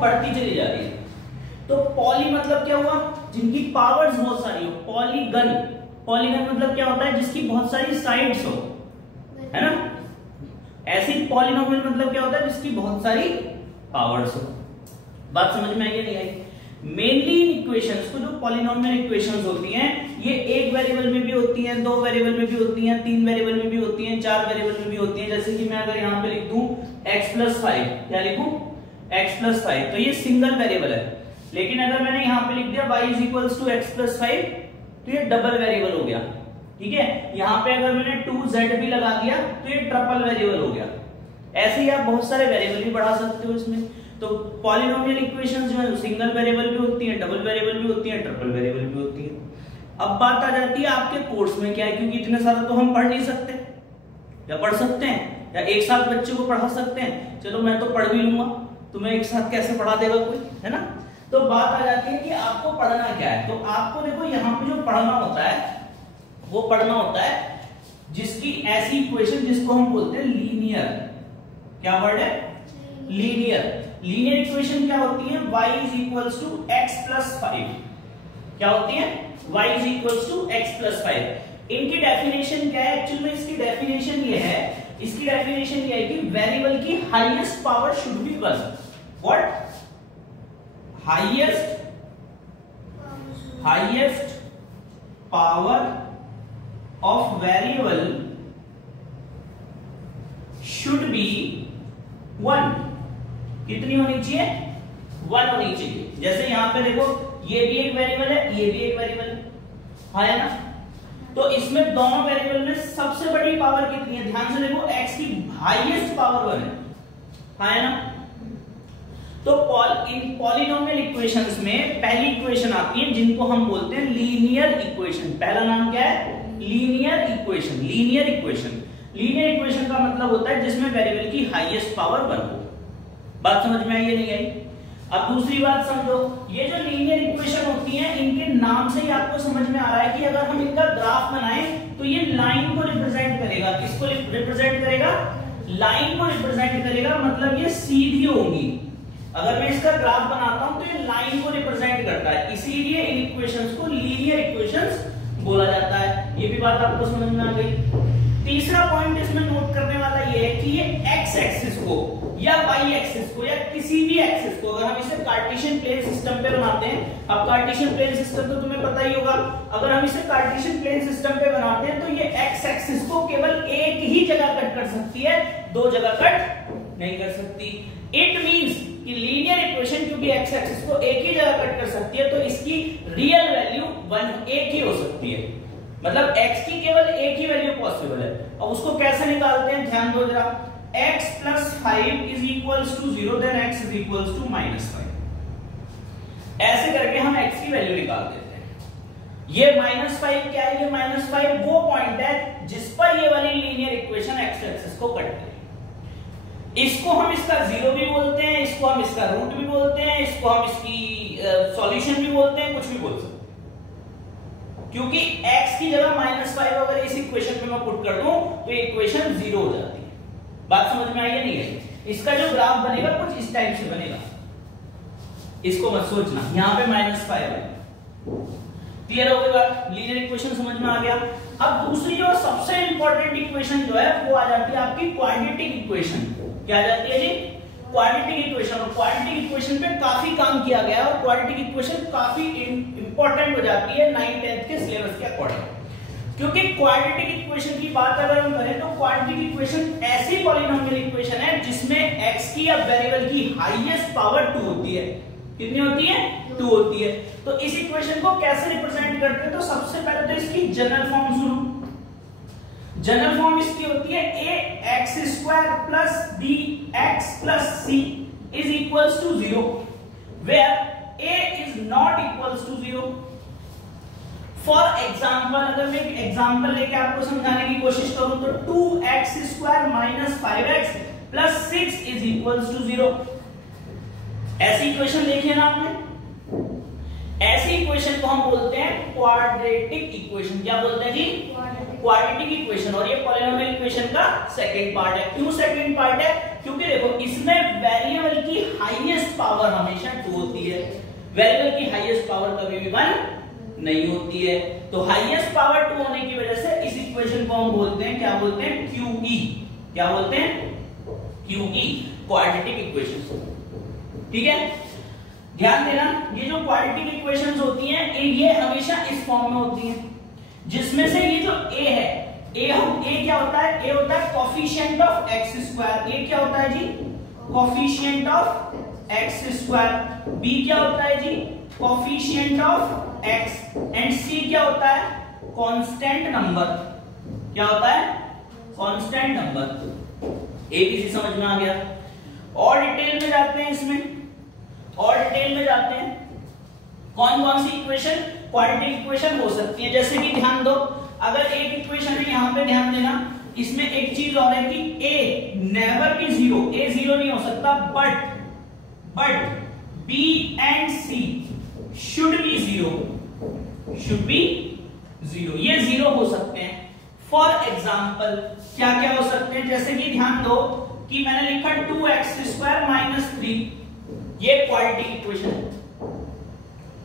बढ़ती चली जा रही है। तो पॉली मतलब क्या हुआ, जिनकी पावर्स बहुत सारी हो। पॉलीगन, पॉलीगन मतलब क्या होता है, जिसकी बहुत सारी साइड्स हो, है ना। ऐसी पॉलिनोमियल मतलब क्या होता है, जिसकी बहुत सारी पावर्स हो। बात समझ में आई या नहीं आई? मेनली इन इक्वेशंस को, जो पॉलिनोमियल इक्वेशंस होती हैं, ये एक वेरिएबल में भी होती हैं, दो वेरिएबल में भी होती हैं, तीन वेरिएबल में भी होती हैं, चार वेरिएबल में भी होती हैं। जैसे कि मैं अगर यहाँ पे लिख दूं x+5, क्या लिखूं, x+5, तो ये सिंगल वेरिएबल है। लेकिन अगर मैंने यहाँ पे लिख दिया y = x+5, तो ये डबल वेरिएबल हो गया, ठीक है। यहाँ पे अगर मैंने 2z भी लगा दिया तो ये ट्रिपल वेरिएबल हो गया। ऐसे ही आप बहुत सारे वेरिएबल भी बढ़ा सकते हो इसमें। तो पॉलिनोमियल इक्वेशंस जो है सिंगल वेरिएबल भी होती हैं, डबल वेरिएबल भी होती हैं, ट्रिपल वेरिएबल भी होती है। अब बात आ जाती है आपके कोर्स में क्या है, क्योंकि इतने सारा तो हम पढ़ नहीं सकते, या पढ़ सकते हैं, या एक साथ बच्चे को पढ़ा सकते हैं। चलो मैं तो पढ़ भी लूंगा, तुम्हें एक साथ कैसे पढ़ा देगा कोई, है ना। तो बात आ जाती है कि आपको पढ़ना क्या है। तो आपको देखो यहाँ पे जो पढ़ना होता है, वो पढ़ना होता है जिसकी ऐसी इक्वेशन जिसको हम बोलते हैं लीनियर। क्या वर्ड है, लीनियर। लीनियर इक्वेशन क्या होती है, y = x+5। क्या होती है, y = x+5। इनकी डेफिनेशन क्या है, एक्चुअली में इसकी डेफिनेशन ये है, इसकी डेफिनेशन ये है कि वेरिएबल की highest power should be 1। What, highest power of variable should be 1। कितनी होनी चाहिए, 1 होनी चाहिए। जैसे यहां पे देखो, ये भी एक वेरिएबल है, ये भी एक वेरिएबल है ना। तो इसमें दोनों वेरिएबल में सबसे बड़ी पावर कितनी है, ध्यान से देखो, x की हाईएस्ट पावर 1 है ना। तो इन पॉलिनोमियल इक्वेशंस में पहली इक्वेशन आती है जिनको हम बोलते हैं लीनियर इक्वेशन। पहला नाम क्या है, linear equation. Linear equation, linear equation का मतलब होता है जिसमें वेरिएबल की हाईएस्ट पावर 1 हो। बात समझ में आई या नहीं आई? अब दूसरी बात समझो, ये जो लीनियर इक्वेशन होती हैं, इनके नाम से ही आपको समझ में आ रहा है कि अगर हम इनका ग्राफ बनाएं तो ये लाइन को रिप्रेजेंट करेगा। किसको रिप्रेजेंट करेगा, लाइन को रिप्रेजेंट करेगा, मतलब ये सीधी होंगी। अगर मैं इसका ग्राफ बनाता हूं तो ये लाइन को रिप्रेजेंट करता है, इसीलिए इन इक्वेशंस को लीनियर इक्वेशंस बोला जाता है। ये भी बात आपको समझ में आ गई। तीसरा पॉइंट इसमें नोट करने वाला ये है कि ये x एक्सिस को या y एक्सिस को या किसी भी एक्सिस को, अगर हम इसे कार्टेशियन प्लेन सिस्टम पे बनाते हैं, अब कार्टेशियन प्लेन सिस्टम तो तुम्हें पता ही होगा, अगर हम इसे कार्टेशियन प्लेन सिस्टम पे बनाते हैं तो ये x एक्सिस को केवल एक ही जगह कट कर सकती है, दो जगह कट नहीं कर सकती। इट मींस कि लीनियर इक्वेशन क्योंकि x एक्सिस को एक ही जगह कट कर सकती है, तो इसकी रियल वैल्यू 1 एक ही हो सकती है, मतलब x की केवल एक ही वैल्यू पॉसिबल है। अब उसको कैसे निकालते हैं, ध्यान दो जरा। x+5 = 0, then x = -5। ऐसे करके हम x की वैल्यू निकाल देते हैं। ये -5 क्या है, ये -5 वो पॉइंट है जिस पर ये वाली लीनियर इक्वेशन x एक्सिस को कट करे। इसको हम इसका 0 भी बोलते हैं, इसको हम इसका रूट भी बोलते हैं, इसको हम इसकी सॉल्यूशन भी बोलते हैं, कुछ भी बोल सकते हैं। क्योंकि x की जगह -5 अगर इस इक्वेशन पे मैं पुट कर दूं तो ये इक्वेशन 0 हो जाती है। बात समझ में आई है नहीं है? इसका जो ग्राफ बनेगा कुछ इस टाइप से बनेगा, इसको मत सोचना, यहाँ पे -5 है। क्लियर हो गया, लीनियर इक्वेशन समझ में आ गया। अब दूसरी जो सबसे इंपॉर्टेंट इक्वेशन जो है वो आ जाती है आपकी क्वाड्रेटिक इक्वेशन। क्या आ जाती है जी, क्वाड्रेटिक इक्वेशन। और क्वाड्रेटिक इक्वेशन पे काफी काम किया गया है और क्वाड्रेटिक इक्वेशन काफी इंपॉर्टेंट हो जाती है 9th 10th के सिलेबस के अकॉर्डिंग। क्योंकि क्वाड्रेटिक इक्वेशन की बात अगर हम करें तो क्वाड्रेटिक इक्वेशन ऐसी पॉलिनोमियल इक्वेशन है जिसमें x की या वेरिएबल की हाईएस्ट पावर 2 होती है। कितनी होती है, 2 होती है। तो इस इक्वेशन को कैसे रिप्रेजेंट करते हैं, तो सबसे पहले तो इसकी जनरल फॉर्म सुनो। जनरल फॉर्म इसकी होती है ax² + bx + c = 0, where a is not equals to 0। For example, अगर मैं एक एग्जाम्पल लेके आपको समझाने की कोशिश करूं तो 2x² - 5x + 6 = 0। ऐसी इक्वेशन देखिए ना आपने, ऐसी इक्वेशन को हम बोलते हैं क्वाड्रेटिक इक्वेशन। क्या बोलते हैं जी, क्वाड्रेटिक इक्वेशन। और ये पॉलिनोमियल इक्वेशन का सेकंड पार्ट है। क्यों सेकंड पार्ट है, क्योंकि देखो इसमें वेरिएबल की हाईएस्ट पावर हमेशा 2 होती है, वेरिएबल की हाईएस्ट पावर कभी भी 1 नहीं होती है। तो हाईएस्ट पावर 2 होने की वजह से इस इक्वेशन को हम बोलते हैं, क्या बोलते हैं, QE। क्या बोलते हैं, QE, क्वाड्रेटिक इक्वेशन। ठीक है, ध्यान देना, ये जो क्वाड्रेटिक इक्वेशंस होती हैं ये हमेशा इस फॉर्म में होती हैं, जिसमें से ये जो a है, a क्या होता है, a होता है coefficient of x square. a क्या होता है जी, coefficient of x square. b क्या होता है जी, coefficient of x। And c क्या होता है, कांस्टेंट नंबर। क्या होता है, कांस्टेंट नंबर। ABC समझ में आ गया। और डिटेल में जाते हैं, इसमें और डिटेल में जाते हैं, कौन कौन सी इक्वेशन क्वाड्रेटिक इक्वेशन हो सकती है। जैसे कि ध्यान दो, अगर एक इक्वेशन है, यहां पे ध्यान देना, इसमें एक चीज और है कि a never B zero, a zero नहीं हो सकता, but b and c should be zero, should be zero, ये जीरो हो सकते हैं। फॉर एग्जाम्पल क्या क्या हो सकते हैं, जैसे कि ध्यान दो कि मैंने लिखा 2x² - 3, ये क्वाड्रेटिक इक्वेशन है।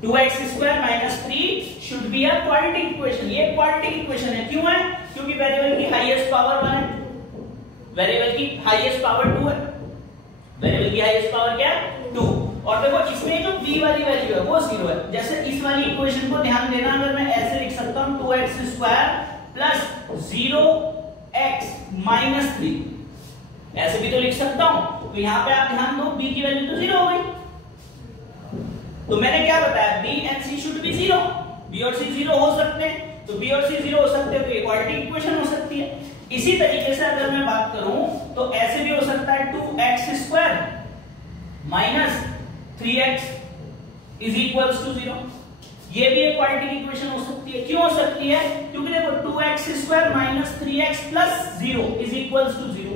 2x² - 3 should be a quadratic equation, ये क्वाड्रेटिक इक्वेशन है। क्यों है, क्योंकि वेरिएबल की हाईएस्ट पावर 1 है, वेरिएबल की हाईएस्ट पावर 2 है, वेरिएबल की हाईएस्ट पावर क्या है, 2। और देखो इसमें जो b वाली वैल्यू है वो 0 है। जैसे इस वाली इक्वेशन को ध्यान देना, अगर मैं ऐसे लिख सकता हूं 2x² + 0x - 3, ऐसे भी तो लिख सकता हूं। तो यहां पे आप ध्यान दो, b की वैल्यू तो 0 हो गई। तो मैंने क्या बताया, b and c should be 0, b और c 0 हो सकते हैं, तो b और c 0 हो सकते हैं, तो ये क्वाड्रेटिक इक्वेशन हो सकती है। इसी तरीके से अगर मैं बात करूं तो ऐसे भी हो सकता है 2x² - 3x = 0, ये भी एक क्वाड्रेटिक इक्वेशन हो सकती है। क्यों हो सकती है, क्योंकि देखो 2x² - 3x + 0 = 0।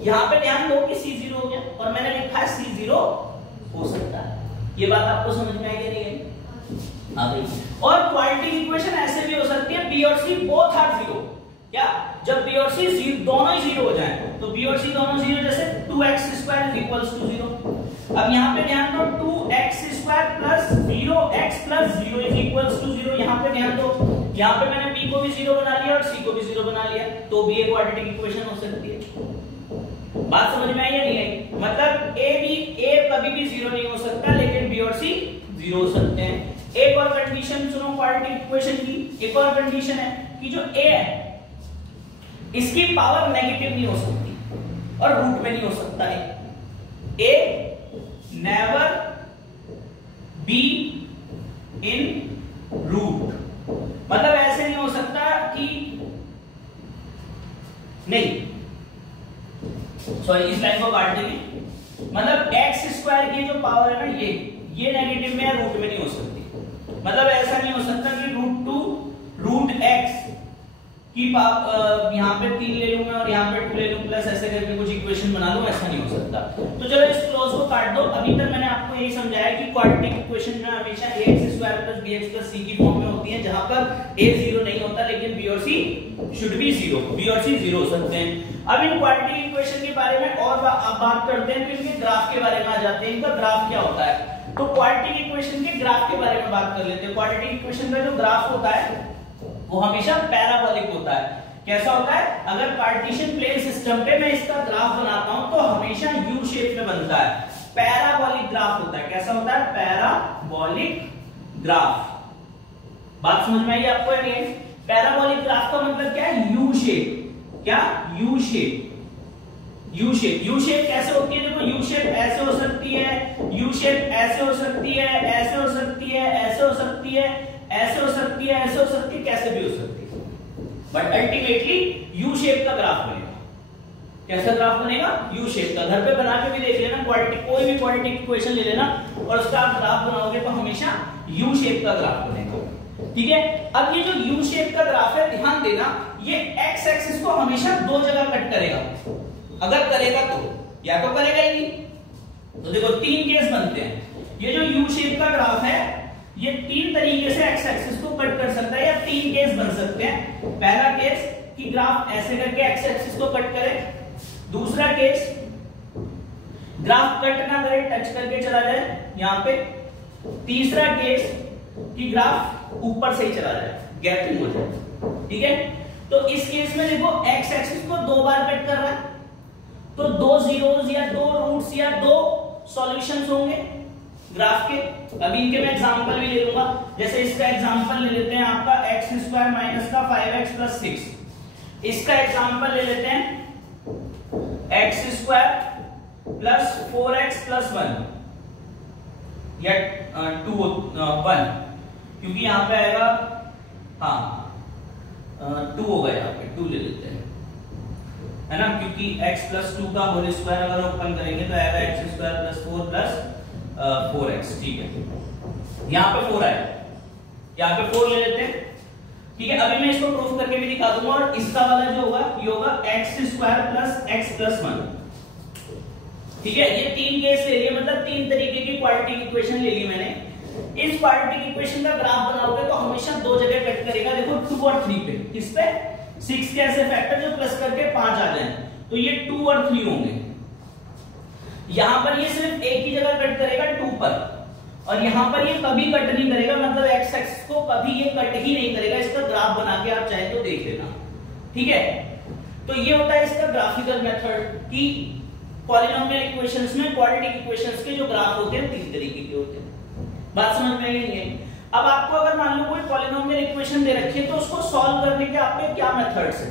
यहां पे ध्यान दो कि c 0 हो गया और मैंने लिखा है c 0 हो सकता है। ये बात आपको समझ में आई नहीं आई? आ गई। और क्वाड्रेटिक इक्वेशन ऐसे भी हो सकती है b और c बोथ आर 0। क्या, जब b और c दोनों ही 0 हो जाए, तो b और c दोनों 0, जैसे 2x² = 0। अब यहां पे ध्यान दो 2x² + 0x + 0 = 0। यहां पे ध्यान दो, यहां पे मैंने b को भी 0 बना लिया और c को भी 0 बना लिया, तो भी एक क्वाड्रेटिक इक्वेशन हो सकती है। बात समझ में आई या नहीं आई? मतलब a कभी भी 0 नहीं हो सकता, लेकिन b और c 0 हो सकते हैं। एक और कंडीशन सुनो क्वाड्रेटिक इक्वेशन की, एक और कंडीशन है कि जो a है इसकी पावर नेगेटिव नहीं हो सकती और रूट में नहीं हो सकता है। a never be in root, मतलब ऐसे नहीं हो सकता कि, नहीं सॉरी, इस लाइन को काट देंगे, मतलब x² की जो पावर है ना, ये नेगेटिव में या रूट में नहीं हो सकती। मतलब ऐसा नहीं हो सकता कि √2 √x की यहाँ पे 3 ले लूं मैं और यहाँ पे 2 ले लूं प्लस ऐसे करके कुछ इक्वेशन बना लूं, ऐसा नहीं हो सकता। तो चलो इस क्लॉज को काट दो। अभी तक मैंने आपको यही समझाया कि क्वाड्रेटिक इक्वेशन जो हमेशा ax² + bx + c की फॉर्म में होती है, जहां पर a 0 नहीं होता लेकिन b और c शुड बी 0, b और c 0 हो सकते हैं। अब इन क्वाड्रेटिक इक्वेशन के बारे में और बात करते हैं, फिर इनके ग्राफ के बारे में आ जाते हैं। इनका ग्राफ क्या होता है, तो क्वाड्रेटिक इक्वेशन के ग्राफ के बारे में बात कर लेते हैं। क्वाड्रेटिक इक्वेशन का जो ग्राफ होता है वो हमेशा पैराबोलिक होता है। कैसा होता है, अगर पार्टीशन प्लेन सिस्टम पे मैं इसका ग्राफ बनाता हूं तो हमेशा यू शेप में बनता है, पैराबोलिक ग्राफ होता है। कैसा होता है, पैराबोलिक ग्राफ। बात समझ में आई आपको या नहीं? पैराबोलिक ग्राफ का मतलब क्या है, यू शेप। क्या, यू शेप। यू शेप कैसे होती है, देखो यू शेप ऐसे हो सकती है, यू शेप ऐसे हो सकती है, ऐसे हो सकती है, ऐसे हो सकती है, ऐसे हो सकती है, ऐसे हो सकती है, कैसे भी हो सकती है, बट अल्टीमेटली यू शेप का ग्राफ बनेगा। कैसा ग्राफ बनेगा, यू शेप का। घर पे बना के भी देख लेना, क्वाड्रेटिक कोई भी क्वाड्रेटिक इक्वेशन ले लेना और उसका आप ग्राफ बनाओगे तो हमेशा यू शेप का ग्राफ बनेगा। ठीक है, अब ये जो यू शेप का ग्राफ है, ध्यान देना, ये एक्स एक्सिस को हमेशा 2 जगह कट करेगा। अगर करेगा तो, या तो करेगा ही नहीं। तो देखो 3 केस बनते हैं। ये जो यू शेप का ग्राफ है ये 3 तरीके से एक्स एक्सिस को कट कर सकता है, या 3 केस बन सकते हैं। पहला केस कि ग्राफ ऐसे करके एक्स एक्सिस को कट करे, दूसरा केस ग्राफ कट ना करे, टच करके चला जाए यहाँ पे। तीसरा केस कि ग्राफ ऊपर से ही चला जाए, गैपिंग हो जाए, ठीक है। तो इस केस में देखो एक्स एक्सिस को 2 बार कट कर रहा है, तो 2 जीरोस या 2 रूट्स या 2 सॉल्यूशंस होंगे ग्राफ के। अभी इनके मैं एग्जांपल भी ले लूंगा, जैसे इसका एग्जांपल ले लेते हैं आपका x² माइनस का 5x प्लस 6। इसका एग्जांपल ले लेते हैं x² प्लस 4x प्लस 1 या 1, क्योंकि यहां पे आएगा, हाँ 2 होगा, यहाँ पे 2 ले लेते हैं, है ना, क्योंकि x प्लस 2 का होल स्क्वायर अगर ओपन करेंगे तो आएगा x² प्लस 4 प्लस 4x, ठीक है। यहाँ पे 4 आएगा, यहाँ पे 4 ले लेते हैं, ठीक है। अभी मैं इसको प्रूफ करके भी दिखा दूंगा। और इसका वाला जो होगा ये होगा x² प्लस x प्लस 1, ठीक है। ये 3 केस ले लिए, मतलब 3 तरीके की क्वाड्रेटिक इक्वेशन ले ली मैंने। इस क्वाड्रेटिक इक्वेशन का ग्राफ बनाओगे तो हमेशा 2 जगह कट करेगा, देखो 2 और 3 पे। किस पे? 6 के ऐसे फैक्टर जो प्लस करके 5 आ जाए, तो ये 2 और 3 होंगे। यहां पर ये सिर्फ एक ही जगह कट करेगा 2 पर, और यहां पर ये कभी कट नहीं करेगा, मतलब एक्स एक्सिस को कभी ये कट ही नहीं करेगा। इसका ग्राफ बना के आप चाहे तो देख लेना, ठीक है। तो ये होता है इसका ग्राफिकल मेथड कि पॉलिनोमियल इक्वेशंस में क्वाड्रेटिक इक्वेशंस के जो ग्राफ होते हैं 3 तरीके के होते हैं। बात समझ में आई नहीं है? अब आपको अगर मान लो कोई पॉलिनोमियल इक्वेशन दे रखी है तो उसको सॉल्व करने के आपके क्या मेथड्स है,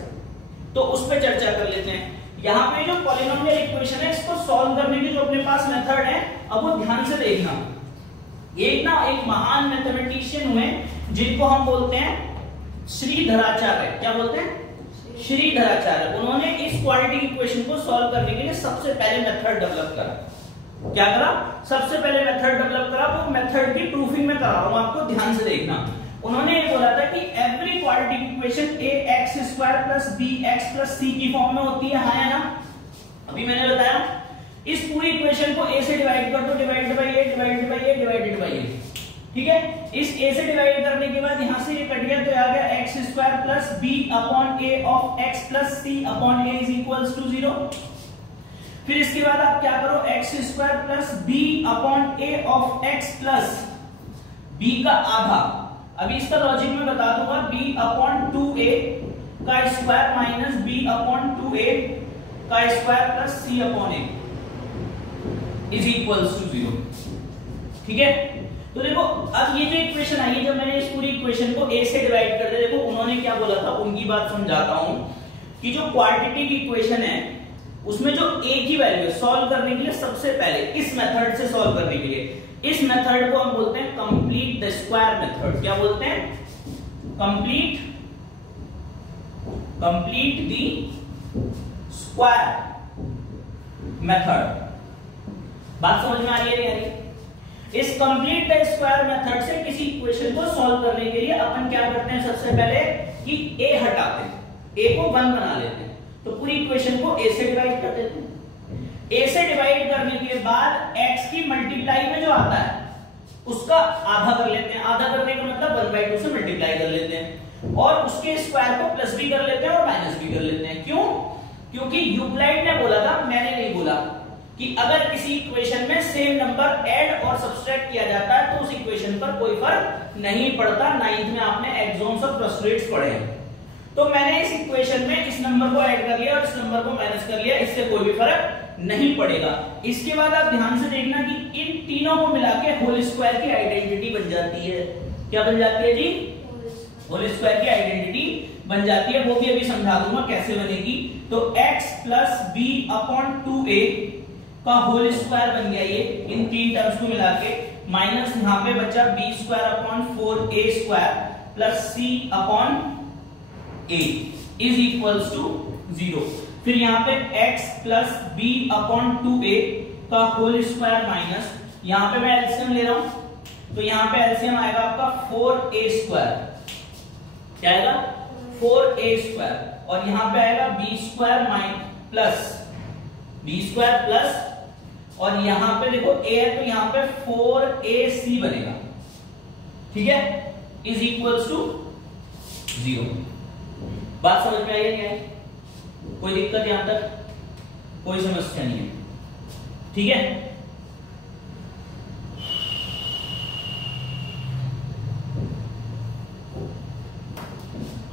तो उस पर चर्चा कर लेते हैं। यहाँ पे जो पॉलिनोमियल इक्वेशन है इसको सॉल्व करने के जो अपने पास मेथड है, अब वो ध्यान से देखना। एक महान मैथमेटिशियन हुए जिनको हम बोलते हैं श्रीधराचार्य। क्या बोलते हैं? श्रीधराचार्य। उन्होंने इस क्वाड्रेटिक इक्वेशन को सॉल्व करने के लिए सबसे पहले मेथड डेवलप करा। क्या करा? सबसे पहले मेथड डेवलप करा। वो मेथड की प्रूफिंग में करा रहा हूं, आपको ध्यान से देखना। उन्होंने ये बोला था कि every quadratic equation ax² plus bx plus c की फॉर्म में होती है, हाँ या ना? अभी मैंने बताया इस पूरी इक्वेशन को a से डिवाइड कर दो, divided by a, divided by a, divided by a, ठीक है। इस a से डिवाइड करने के बाद यहां से ये कट गया तो आ गया x² plus b upon a of x plus c upon a is equals to 0। फिर इसके बाद आप क्या करो, x² plus b upon a of x plus b का आधा। अभी इसका लॉजिक मैं बता दूंगा, b अपॉन 2a का square minus b upon 2a का square plus c upon a is equals to 0, ठीक है। तो देखो अब ये जो इक्वेशन आई है, जब मैंने इस पूरी इक्वेशन को a से डिवाइड कर दिया, देखो उन्होंने क्या बोला था, उनकी बात समझाता हूं कि जो क्वाड्रेटिक इक्वेशन है उसमें जो a की वैल्यू सॉल्व करने के लिए सबसे पहले इस मेथड से सॉल्व करने के लिए, इस मेथड को हम बोलते हैं कंप्लीट द स्क्वायर मेथड। क्या बोलते हैं? Complete the square method. बात समझ में आ रही है नहीं आ रही? इस कंप्लीट द स्क्वायर मेथड से किसी इक्वेशन को सॉल्व करने के लिए अपन क्या करते हैं, सबसे पहले कि a हटाते हैं, a को 1 बना लेते हैं, तो पूरी इक्वेशन को a से डिवाइड कर देते हैं। a से डिवाइड करने के बाद x की मल्टीप्लाई में जो आता है उसका आधा कर लेते हैं। आधा करने का मतलब 1/2 से मल्टीप्लाई कर लेते हैं, और उसके स्क्वायर को प्लस भी कर लेते हैं और माइनस भी कर लेते हैं। क्यों? क्योंकि यूक्लिड ने बोला था, मैंने नहीं बोला, कि अगर किसी इक्वेशन में सेम नंबर ऐड और सब्सट्रैक्ट किया जाता है तो उस इक्वेशन पर कोई फर्क नहीं पड़ता। 9th में आपने एक्सोम्स और फ्रस्ट्रेट्स पढ़े हैं। तो मैंने इस इक्वेशन में इस नंबर को ऐड कर लिया और इस नंबर को माइनस कर लिया, इससे कोई भी फर्क नहीं पड़ेगा। इसके बाद आप ध्यान से देखना कि इन तीनों को मिला के होल स्क्वायर की आइडेंटिटी बन जाती है। क्या बन जाती है जी? होल स्क्वायर की आइडेंटिटी बन जाती है। वो भी अभी समझा दूंगा कैसे बनेगी। तो x plus b upon 2a का होल स्क्वायर बन गया ये, इन 3 टर्म्स को मिला के, माइनस यहां पे बचा b² upon 4a² plus c upon a is equals to 0। फिर यहाँ पे x plus b upon 2a का होल स्क्वायर माइनस, यहाँ पे मैं एलसीएम ले रहा हूं, तो यहाँ पे एलसीएम आएगा आपका 4a²। क्या आएगा? 4a², और यहाँ पे आएगा b² minus plus b² plus, और यहाँ पे देखो a है तो यहाँ पे 4ac बनेगा, ठीक है, इज इक्वल्स टू 0। बात समझ में आई है? नहीं आई? कोई दिक्कत यहां तक? कोई समस्या नहीं है, ठीक है,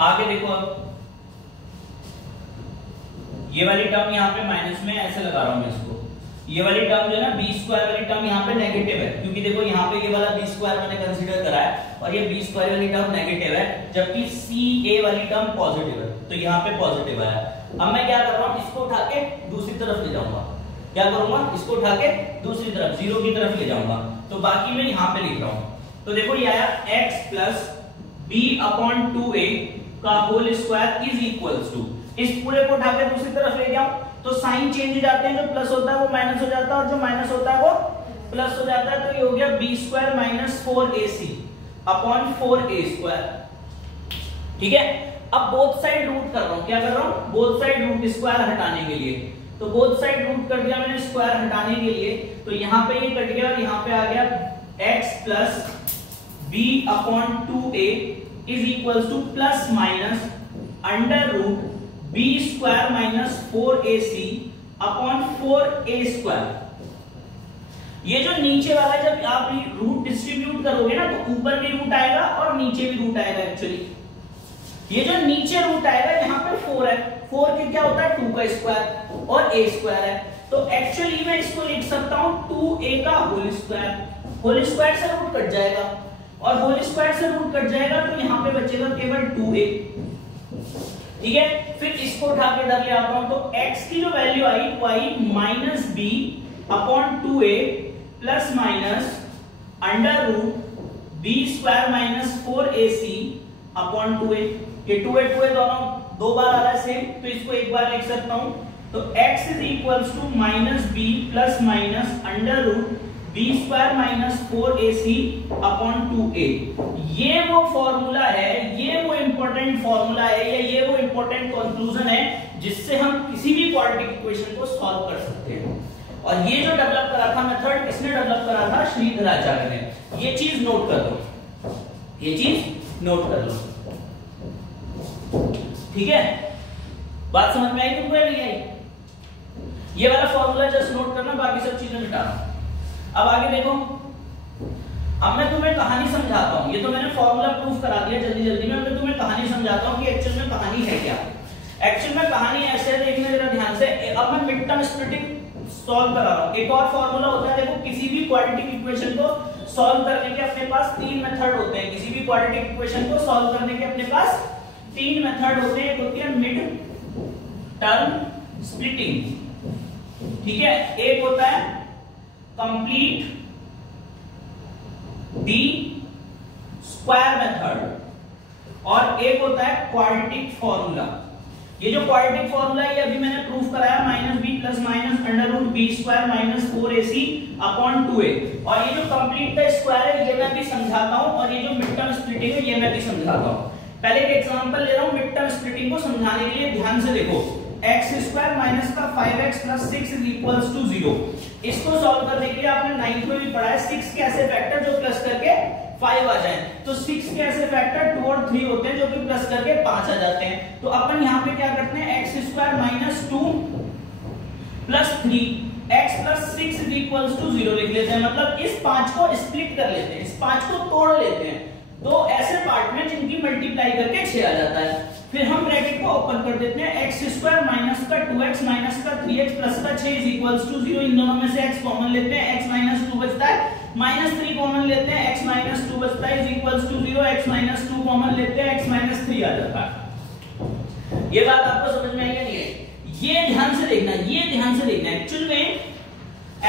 आगे देखो अब ये वाली टर्म यहाँ पे माइनस में ऐसे लगा रहा हूं मैं इसको, ये वाली टर्म जो है ना बी स्क्वायर वाली टर्म यहाँ पे नेगेटिव है, क्योंकि देखो यहाँ पे ये वाला बी स्क्वायर मैंने कंसीडर करा है और ये बी स्क्वायर वाली टर्म नेगेटिव है, जबकि सी ए वाली टर्म पॉजिटिव है, तो यहाँ पे पॉजिटिव आया। अब मैं क्या कर रहा हूँ, इसको उठा के दूसरी तरफ ले जाऊंगा, क्या करूंगा, इसको उठा के दूसरी तरफ जीरो की तरफ ले जाऊंगा, तो बाकी मैं यहाँ पे लिख रहा हूँ। तो देखो ये आया x plus B upon 2a का whole square is equals to, इस पूरे को उठा के दूसरी तरफ ले जाऊं तो साइन चेंज हो जाते हैं, जो प्लस होता है वो माइनस हो जाता है और जो माइनस होता है वो प्लस हो जाता है, तो ये हो गया B square minus 4ac upon 4a square. ठीक है, अब बोथ साइड रूट कर रहा हूं, क्या कर रहा हूं, बोथ साइड रूट स्क्वायर हटाने के लिए, तो बोथ साइड रूट कर दिया मैंने स्क्वायर हटाने के लिए, तो यहां पे ये कट गया और यहां पे आ गया x plus b upon 2a is equals to plus minus under root b square minus 4ac upon 4a square. ये जो नीचे वाला जब आप रूट डिस्ट्रीब्यूट करोगे ना तो ऊपर भी रूट आएगा और नीचे भी रूट आएगा। एक्चुअली ये जो नीचे रूट आएगा यहाँ पे 4 है, 4 के क्या होता है 2 का स्क्वायर और a स्क्वायर है, तो एक्चुअली मैं इसको लिख सकता हूं 2a का होल स्क्वायर से रूट कट जाएगा और होल स्क्वायर से रूट कट जाएगा तो यहाँ पे बचेगा केवल 2a। ठीक है, फिर इसको उठा के इधर ले आता हूं, तो x की जो वैल्यू आई वो आई minus B upon 2a plus minus under root B square minus 4ac upon 2a। ये 2a दोनों दो बार आ रहा है सेम, तो इसको एक बार लिख सकता हूं, तो x is equals to minus B plus minus under root B square minus 4ac upon 2a। ये वो फॉर्मूला है, ये वो इंपॉर्टेंट फॉर्मूला है या ये वो इंपॉर्टेंट कंक्लूजन है जिससे हम किसी भी क्वाड्रेटिक इक्वेशन को सॉल्व कर सकते हैं। और ये जो डेवलप करा था मेथड, किसने डेवलप करा था, श्रीधराचार्य ने। ये चीज नोट कर लो, ये चीज नोट कर लो। ठीक है, बात समझ में आई तुमको या नहीं आई? ये वाला फॉर्मूला जस्ट नोट करना, बाकी सब चीजें मिटाना। अब आगे देखो, अब मैं तुम्हें कहानी समझाता हूं, ये तो मैंने फॉर्मूला प्रूफ करा दिया जल्दी जल्दी में, मैं तुम्हें कहानी समझाता हूं कि एक्चुअल में कहानी है क्या। एक्चुअल में कहानी ऐसे है, देखना जरा ध्यान से। अब मैं मिड टर्म स्प्लिटिंग सॉल्व करा रहा हूं। एक और फॉर्मूला होता है, देखो किसी भी क्वाड्रेटिक इक्वेशन को सॉल्व करने के अपने पास 3 मेथड होते हैं। किसी भी क्वाड्रेटिक इक्वेशन को सॉल्व करने के अपने पास 3 मेथड होते हैं। एक होती है मिड टर्म स्प्लिटिंग, ठीक है, एक होता है कंप्लीट डी स्क्वायर मेथड और एक होता है क्वाड्रेटिक फॉर्मूला। ये जो क्वाड्रेटिक फॉर्मूला है ये अभी मैंने प्रूफ कराया, minus B plus minus under root B square minus 4ac upon 2a। और ये जो कंप्लीट द स्क्वायर है ये मैं भी समझाता हूं और ये जो मिड टर्म स्प्लिटिंग है ये मैं भी समझाता हूं। पहले एक एग्जांपल ले रहा हूं मिड टर्म स्प्लिटिंग को समझाने के लिए, ध्यान से देखो। x स्क्वायर माइनस का 5x plus 6 is equals to 0। इसको सॉल्व करने के लिए आपने 9th में भी पढ़ा है 6 के ऐसे फैक्टर जो प्लस करके 5 आ जाए, तो 6 के ऐसे फैक्टर 2 और 3 होते हैं जो कि प्लस करके 5 आ जाते हैं। तो अपन यहाँ पे क्या करते हैं, x square minus 2 plus 3x plus 6 is equals to 0 लिख लेते हैं। मतलब इस 5 को स्प्लिट कर लेते हैं, इस 5 को तोड़ लेते हैं दो ऐसे पार्ट में जिनकी मल्टीप्लाई करके 6 आ जाता है। फिर हम ब्रैकेट को ओपन कर देते हैं, x स्क्वायर माइनस का 2x माइनस का 3x प्लस का 6 इज इक्वल्स टू 0। इन दोनों में से x कॉमन लेते हैं, x माइनस 2 बचता है, माइनस 3 कॉमन लेते हैं, x माइनस 2 बचता है is equals to 0। x minus 2 common लेते हैं, x माइनस 3 आ जाता है। ये बात आपको समझ में आई या नहीं आई? ये ध्यान से देखना, ये ध्यान से देखना।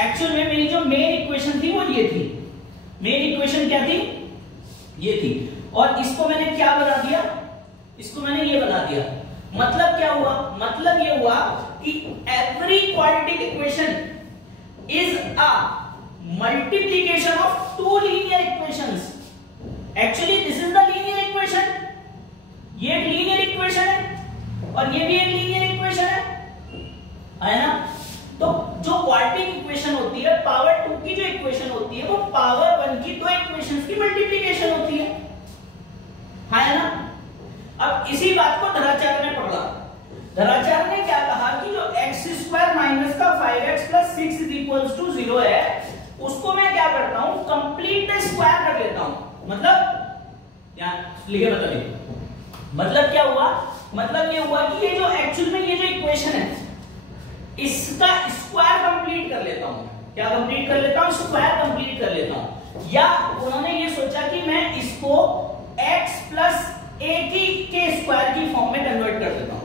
एक्चुअल में मेरी जो मेन इक्वेशन थी वो ये थी। मेन इक्वेशन क्या थी, ये थी, और इसको मैंने क्या बना दिया, इसको मैंने ये बना दिया। मतलब क्या हुआ, मतलब ये हुआ कि every quadratic equation is a multiplication of 2 linear equations. Actually this is the linear equation, ये एक लीनियर इक्वेशन है और ये भी एक लीनियर इक्वेशन है ना। तो जो क्वाड्रेटिक इक्वेशन होती है, पावर 2 की जो इक्वेशन होती है वो पावर 1 की 2 इक्वेशंस की मल्टीप्लिकेशन होती है ना। अब इसी बात को धराचार्य ने पढ़ा। धराचार्य ने क्या कहा कि जो x स्क्वायर माइनस का 5x plus 6 is equals to 0 है, उसको मैं क्या करता हूं, कंप्लीट द स्क्वायर कर लेता हूं। मतलब यहां लिखे बताइए, मतलब क्या हुआ, मतलब ये हुआ कि ये जो एक्चुअल में ये जो इक्वेशन है इसका स्क्वायर कंप्लीट कर लेता हूं। क्या कंप्लीट कर लेता हूं, स्क्वायर कंप्लीट कर लेता हूं। या उन्होंने ये सोचा कि मैं इसको x प्लस a के स्क्वायर की फॉर्म में कन्वर्ट कर देता हूं।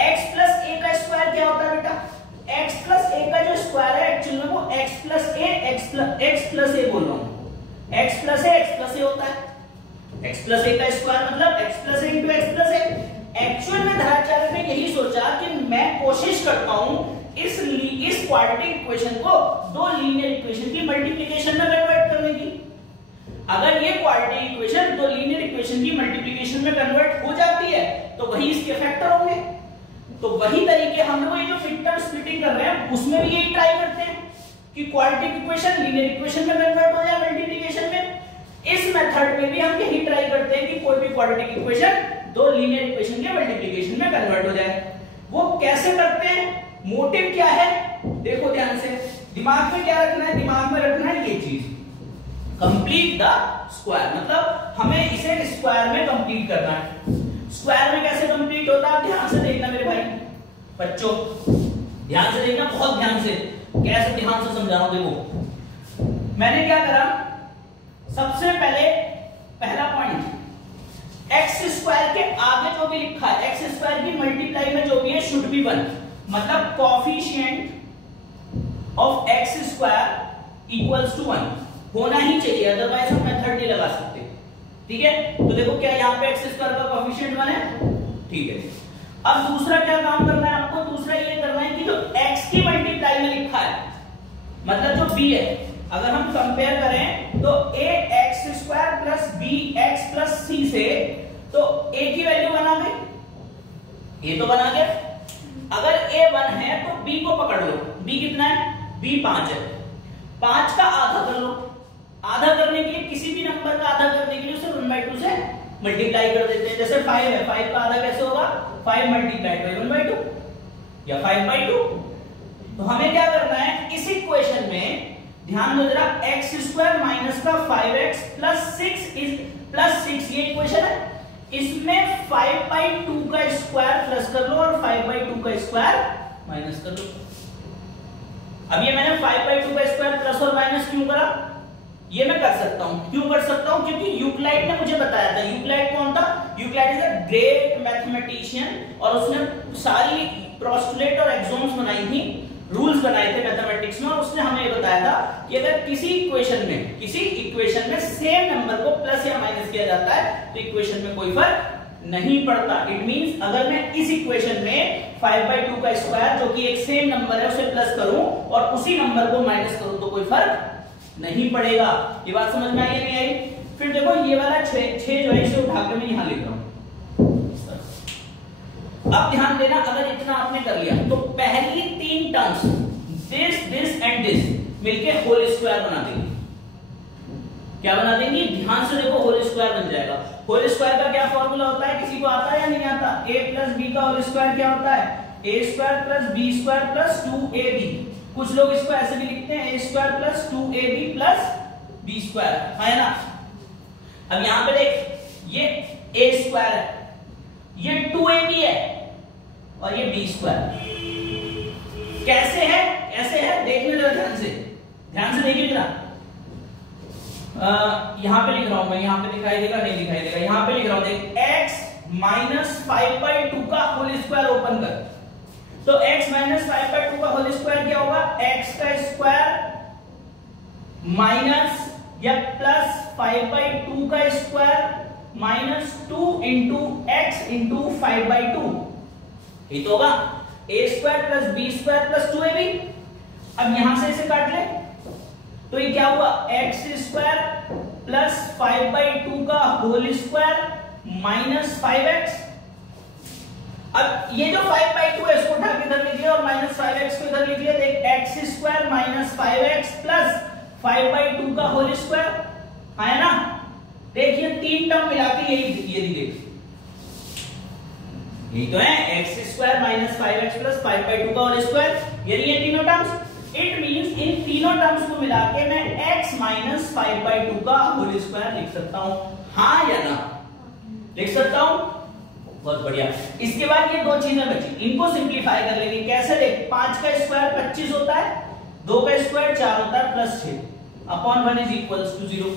x प्लस a का स्क्वायर क्या होता है बेटा, x प्लस a का जो स्क्वायर है एक्चुअल में वो x प्लस a बोल रहा हूं, x प्लस a होता है। x प्लस a का स्क्वायर मतलब x plus a into x plus a। Actual में धराचार्य ने यही सोचा कि मैं कोशिश करता हूं इस क्वाड्रेटिक इक्वेशन को दो लीनियर इक्वेशन की मल्टीप्लिकेशन में कन्वर्ट करने की। अगर ये क्वाड्रेटिक इक्वेशन दो लीनियर इक्वेशन की मल्टीप्लिकेशन में कन्वर्ट हो जाती है तो वही इसके फैक्टर होंगे। तो वही तरीके हम लोग ये जो फैक्टर स्प्लिटिंग कर रहे हैं उसमें भी यही ट्राई करते हैं कि क्वाड्रेटिक इक्वेशन लीनियर इक्वेशन में कन्वर्ट हो जाए मल्टीप्लिकेशन में। इस मेथड में भी हम यही ट्राई करते हैं कि कोई भी क्वाड्रेटिक इक्वेशन दो लीनियर इक्वेशन के मल्टीप्लिकेशन में कन्वर्ट हो जाए। वो कैसे करते हैं, मोटिव क्या है, देखो ध्यान से, दिमाग में क्या रखना है, दिमाग में रखना है ये चीज, कंप्लीट द स्क्वायर, मतलब हमें इसे स्क्वायर में कंप्लीट करना है। स्क्वायर में कैसे कंप्लीट होता है, ध्यान से देखना मेरे भाई बच्चों, ध्यान से देखना, बहुत ध्यान से, कैसे ध्यान से समझा रहा हूं। देखो मैंने क्या करा, सबसे पहले पहला पॉइंट, एक्स स्क्वायर के आगे जो भी लिखा है, एक्स स्क्वायर की मल्टीप्लाई में जो भी है शुड बी 1, मतलब coefficient of x square equals to 1 होना ही चाहिए, अदरवाइज हम मेथड नहीं लगा सकते। ठीक है, तो देखो क्या यहाँ पे एक्स स्क्वायर का कोएफिशिएंट 1 है। ठीक है, अब दूसरा क्या काम करना है आपको, दूसरा ये करना है कि जो x की मल्टीप्लाई में लिखा है, मतलब जो b है, अगर हम कंपेयर करें तो a x square plus b x plus c से, तो a की वैल्यू बना गई, a तो बना गया। अगर a 1 है तो b को पकड़ लो, b कितना है, b 5 है, 5 का आधा कर लो। आधा करने के लिए किसी भी नंबर का आधा करने के लिए उसे 1/2 से मल्टीप्लाई कर देते हैं। जैसे 5 है, 5 का आधा कैसे होगा, 5 मल्टीप्लाइड बाय 1/2 या 5/2। तो हमें क्या करना है, इस इक्वेशन में ध्यान दो जरा, x स्क्वायर माइनस का 5x प्लस 6 ये इक्वेशन है, इसमें 5/2 का स्क्वायर प्लस कर लो और 5/2 का स्क्वायर माइनस कर लो। अब ये मैंने 5/2 का स्क्वायर प्लस और माइनस क्यों करा, ये मैं कर सकता हूं, क्यों कर सकता हूं, क्योंकि यूक्लाइड ने मुझे बताया था। यूक्लाइड कौन था, Euclid is a great mathematician, और उसने सारी पोस्टुलेट और एक्सोम्स बनाई थी, रूल्स बनाए थे मैथमेटिक्स में, और उसने हमें ये बताया था कि अगर किसी इक्वेशन में सेम नंबर को प्लस या माइनस किया जाता है तो इक्वेशन में कोई फर्क नहीं पड़ता। इट मींस अगर मैं इस इक्वेशन में 5/2 का स्क्वायर जो कि एक सेम नंबर है उसे प्लस करूं और उसी नंबर को माइनस करूं तो कोई फर्क नहीं पड़ेगा। ये बात समझ में आई या नहीं आई। फिर देखो ये वाला 6 जो है इसे उठा के मैं यहां लिख रहा हूं। अब ध्यान देना, अगर इतना आपने कर लिया तो पहली 3 टर्म्स दिस एंड दिस मिलके होल स्क्वायर बना देंगे। क्या बना देंगे, ध्यान से देखो, होल स्क्वायर बन जाएगा। होल स्क्वायर का क्या फॉर्मूला होता है, किसी को आता है या नहीं आता, a प्लस बी का होल स्क्वायर क्या होता है, a square plus B square plus 2ab। कुछ लोग इसको ऐसे भी लिखते हैं, a square plus 2ab plus B square, है ना। अब यहां पे देख, ये a स्क्वायर है, ये 2ab है और ये b स्क्वायर। कैसे है, कैसे है देखने जरा ध्यान से देखिए जरा। यहां पे लिख रहा हूं मैं, यहां पे दिखाई देगा नहीं दिखाई देगा, यहां पे लिख रहा हूं, देख x माइनस 5/2 का होल स्क्वायर ओपन कर, तो x माइनस 5/2 का होल स्क्वायर क्या होगा, x का स्क्वायर माइनस या प्लस 5/2 का square minus 2 into x into 5/2, ये तो होगा a square plus B square plus 2ab। अब यहां से इसे काट ले तो ये क्या हुआ, एक्स स्क्वायर प्लस 5/2 का होल स्क्वायर माइनस 5x। अब ये जो 5/2 है इसको उठा के इधर लिख लिया और माइनस 5x को इधर लिख लिया, देख x square minus 5x plus 5/2 का होल स्क्वायर, है ना। देखिए 3 टर्म मिला के यही देख, यही तो है, x square minus 5x plus 5/2 का होल स्क्वायर। यानी ये तीनों टर्म्स, इट मींस इन तीनों टर्म्स को मिला के मैं x माइनस 5/2 का होल स्क्वायर लिख सकता हूं, हाँ या ना? लिख सकता हूं, बहुत बढ़िया। इसके बाद ये दो चीजें बची, इनको सिंपलीफाई कर लेंगे। कैसे? देख, 5 का स्क्वायर 25 होता है, 2 का स्क्वायर 4 होता है, plus 6 upon 1 is equals to 0।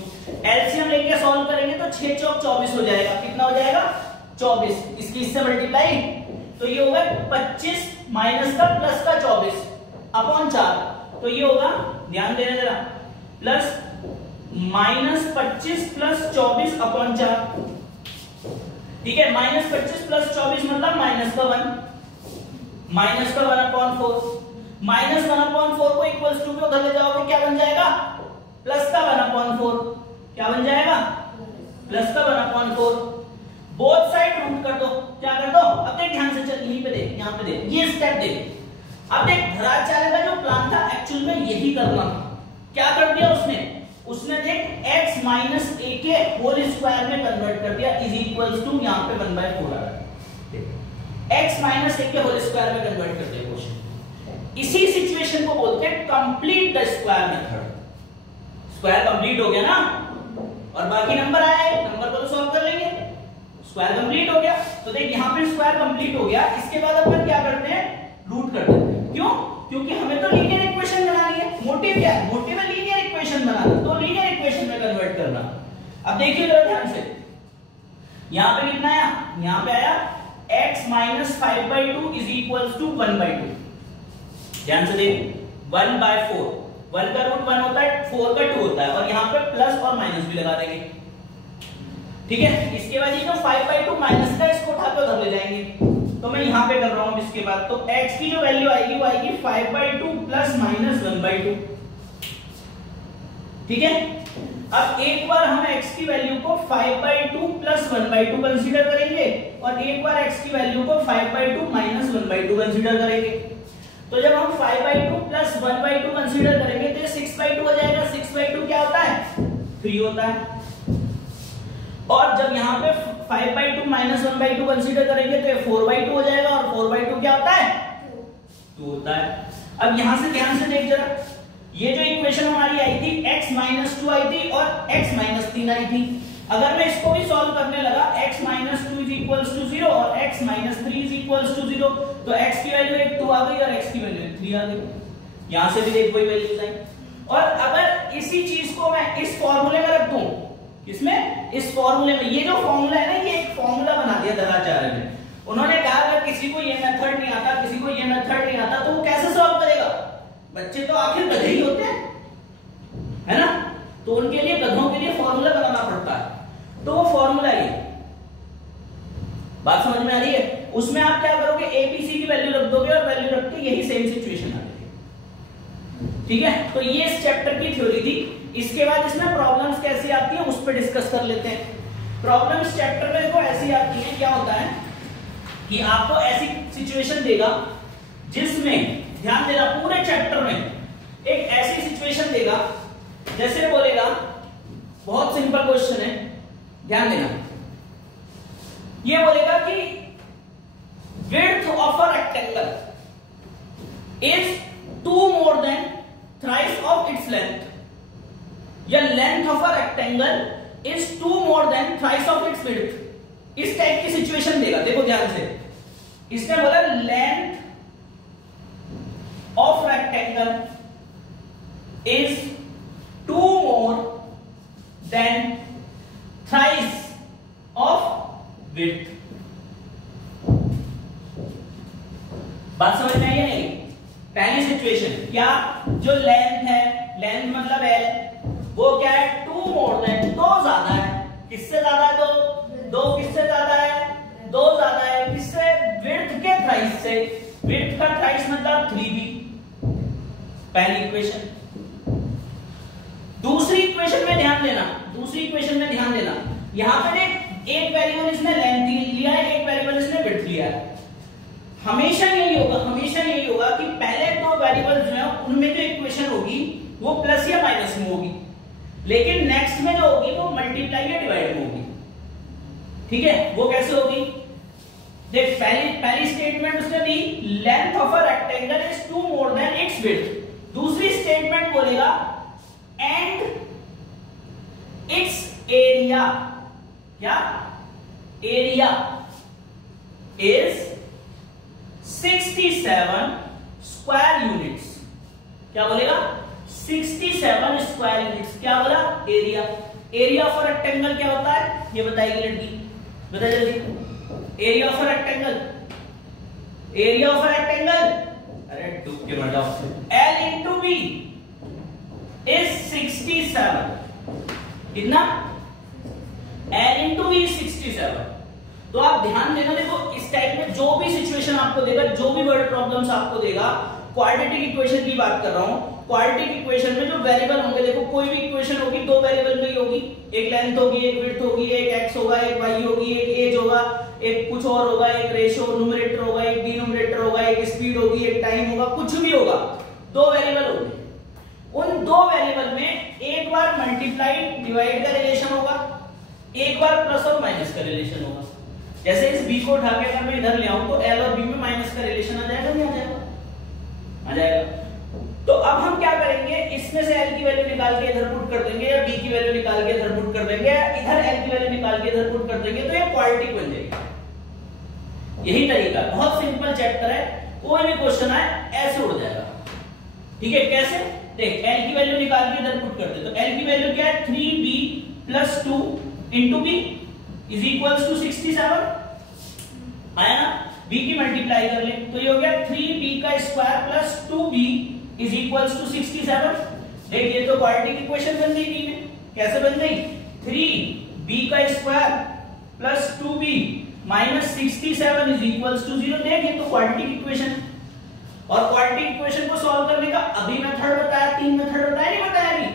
LCM लेके सॉल्व करेंगे तो 6 चौक 24 हो जाएगा। कितना हो जाएगा? 24। इसकी इससे मल्टीप्लाई, तो ये होगा 25 माइनस का प्लस का 24 अपॉन 4, तो ये होगा, ध्यान देना जरा, प्लस माइनस 25 प्लस 24 अपॉन 4। ठीक है, माइनस 25 प्लस 24 मतलब माइनस का 1, माइनस का 1 अपॉन 4, माइनस 1 अपॉन 4 को इक्वल्स टू पे उधर ले जाओगे, क्या बन जाएगा? प्लस का 1 अपॉन 4, क्या बन जाएगा? प्लस का 1 अपॉन 4। बोथ साइड रूट कर दो, क्या कर दो? अब देख ध्यान से, चल यहीं पे देख, यहाँ पे देख, ये स्टेप देख। अब देख, धराचार्य का जो प्लान था एक्चुअल में यही करना था, क्या कर दिया उसने देख x माइनस a के होल स्क्वायर में कन्वर्ट कर दिया, इज इक्वल्स टू यहाँ पे 1/4 आ रहा है। x माइनस a के होल स्क्वायर में कन्वर्ट कर दिया क्वेश्चन। इसी सिचुएशन को बोलते हैं complete the square method. Square complete हो गया ना, और बाकी नंबर आए, नंबर को तो सॉल्व कर लेंगे। स्क्वायर कंप्लीट हो गया, तो देख यहाँ पे स्क्वायर कंप्लीट हो गया। इसके बाद अपन क्या करते हैं? रूट कर देते हैं। क्यों? क्योंकि हमें तो लीनियर इक्वेशन बनानी है। मोटिव क्या है? मोटिव है लीनियर इक्वेशन बनाना, तो लीनियर इक्वेशन में कन्वर्ट करना। अब देखिए जरा ध्यान से, यहाँ पे कितना आया? यहाँ पे आया x minus 5/2 is equals to 1/2। ध्यान से देख, 1/4, 1 का रूट 1 होता है, 4 का 2 होता है, और यहाँ पे प्लस और माइनस भी लगा देंगे। ठीक है, इसके बाद ये जो 5/2 माइनस का, इसको उठा के उधर ले जाएंगे, तो मैं यहां पे कर रहा हूं। इसके बाद तो x की जो वैल्यू आएगी वो आएगी 5/2 प्लस माइनस 1/2। ठीक है, अब एक बार हम x की वैल्यू को 5/2 प्लस 1/2 कंसीडर करेंगे, और एक बार x की वैल्यू को 5/2 माइनस 1/2 कंसीडर करेंगे। तो जब हम 5/2 प्लस 1/2 कंसीडर करेंगे तो ये 6/2 हो जाएगा। 6/2 क्या होता है? 3 होता है। और जब यहाँ पे 5/2 माइनस 1/2 कंसीडर करेंगे तो ये 4/2 हो जाएगा, और 4/2 क्या होता है? 2 होता है। अब यहाँ से ध्यान से देख जरा, ये जो इक्वेशन हमारी आई थी x माइनस 2 आई थी और x माइनस 3 आई थी। अगर मैं इसको भी सॉल्व करने लगा, x minus 2 is equals to 0 और x minus 3 is equals to 0, तो x की वैल्यू 2 आ गई और x की वैल्यू 3 आ गई। यहाँ से भी देख वही वैल्यूज आई। और अगर इसी चीज को मैं इस फॉर्मूले में रख दूं, इसमें, इस फॉर्मूले में, ये जो फॉर्मूला है ना, ये एक फॉर्मूला बना दिया धराचार्य ने। उन्होंने कहा अगर किसी को ये मेथड नहीं आता, किसी को ये मेथड नहीं आता, तो वो कैसे सॉल्व करेगा? बच्चे तो आखिर गधे ही होते हैं, है ना? तो उनके लिए, गधों के लिए फॉर्मूला बनाना पड़ता है। तो वो फॉर्मूला ये, बात समझ में आ रही है? उसमें आप क्या करोगे? एबीसी की वैल्यू रख दोगे और वैल्यू रख के यही सेम सिचुएशन आ जाएगी। ठीक है, तो ये इस चैप्टर की थ्योरी थी। इसके बाद इसमें प्रॉब्लम्स कैसी आती हैं उस पर डिस्कस कर लेते हैं। प्रॉब्लम्स चैप्टर में देखो ऐसी आती हैं, क्या होता है कि आपको ऐसी सिचुएशन देगा जिसमें, ध्यान देना, पूरे चैप्टर में एक ऐसी सिचुएशन देगा, जैसे बोलेगा, बहुत सिंपल क्वेश्चन है, ध्यान देना, ये बोलेगा कि width of a rectangle is 2 more than thrice of its length, या length of a rectangle is 2 more than thrice of its width। इस टाइप की सिचुएशन देगा। देखो ध्यान से, इसने बोला length of rectangle is 2 more than thrice of width। बात समझ में आई है नहीं? पहली सिचुएशन क्या, जो लेंथ है, लेंथ मतलब L, वो क्या है? 2 more than, 2 ज्यादा है। किससे ज्यादा है? 2 किससे ज्यादा है? 2 ज्यादा है। किससे? विड्थ के थ्राइस से। विड्थ का थ्राइस मतलब 3b। पहली इक्वेशन। दूसरी इक्वेशन में ध्यान देना, दूसरी इक्वेशन में ध्यान देना, यहां पर एक वेरिएबल इसने लेंथ लिया है, एक वेरिएबल इसने विड्थ लिया है। हमेशा यही होगा, हमेशा यही होगा कि पहले 2 वेरिएबल जो है उनमें जो इक्वेशन होगी वो प्लस या माइनस में होगी, लेकिन नेक्स्ट में जो होगी वो मल्टीप्लाई या डिवाइड में होगी। ठीक है, वो कैसे होगी? देख पहली स्टेटमेंट उसने the length of a rectangle is 2 more than it's width. दूसरी स्टेटमेंट बोलेगा एंड इट्स एरिया, क्या एरिया इज 67 स्क्वायर यूनिट्स। क्या बोलेगा 67 स्क्वायर यूनिट्स। क्या बोला एरिया। एरिया ऑफ रेक्टेंगल क्या होता है ये बताएगी लड़की, बता जल्दी। Area of rectangle, area of rectangle, अरे डूब के मर जाओ। L into b is 67। कितना L इंटू बी 67। तो आप ध्यान देना, देखो इस टाइप में जो भी सिचुएशन आपको देगा, जो भी वर्ड प्रॉब्लम्स आपको देगा, क्वाड्रेटिक इक्वेशन की बात कर रहा हूं। क्वाड्रेटिक इक्वेशन में जो वेरिएबल होंगे, देखो कोई भी इक्वेशन होगी दो वेरिएबल में ही होगी, एक लेंथ होगी, एक विड्थ होगी, एक एक्स होगा, एक वाई होगी, एक एज होगा, एक कुछ और होगा, एक रेशियो न्यूमरेटर होगा, एक डिनोमिनेटर होगा, एक स्पीड होगी, एक टाइम होगा, कुछ भी होगा, दो वेरिएबल होंगे। उन दो वेरिएबल में एक बार मल्टीप्लाई डिवाइड का रिलेशन होगा, एक बार प्लस और माइनस का रिलेशन होगा। जैसे इस b को उठा के अगर मैं इधर ले आऊं तो l और b में माइनस का रिलेशन आ जाएगा, नहीं आ जाएगा? आ जाएगा। तो अब हम क्या करेंगे, इसमें से l की वैल्यू निकाल के इधर पुट कर देंगे, या b की वैल्यू निकाल के इधर पुट कर देंगे, या इधर l की वैल्यू निकाल के इधर पुट कर देंगे, तो ये क्वाड्रेटिक बन जाएगी। यही तरीका, बहुत सिंपल चैप्टर है, कोई भी क्वेश्चन आए ऐसे उड़ जाएगा। ठीक है, कैसे देख, l की वैल्यू निकाल के इधर पुट कर दे, तो l की वैल्यू क्या है 3b + 2 * b is equals to 67। आया ना, b की मल्टीप्लाई कर ले तो ये हो गया 3b का square plus 2b is equals to 67। देखिए तो क्वाड्रेटिक इक्वेशन बन गई b में। कैसे बन गई, 3b का square plus 2b minus 67 is equals to 0। देखिए तो क्वाड्रेटिक इक्वेशन। और क्वाड्रेटिक इक्वेशन को सॉल्व करने का अभी मेथड बताया, 3 मेथड बताया, नहीं बताया अभी?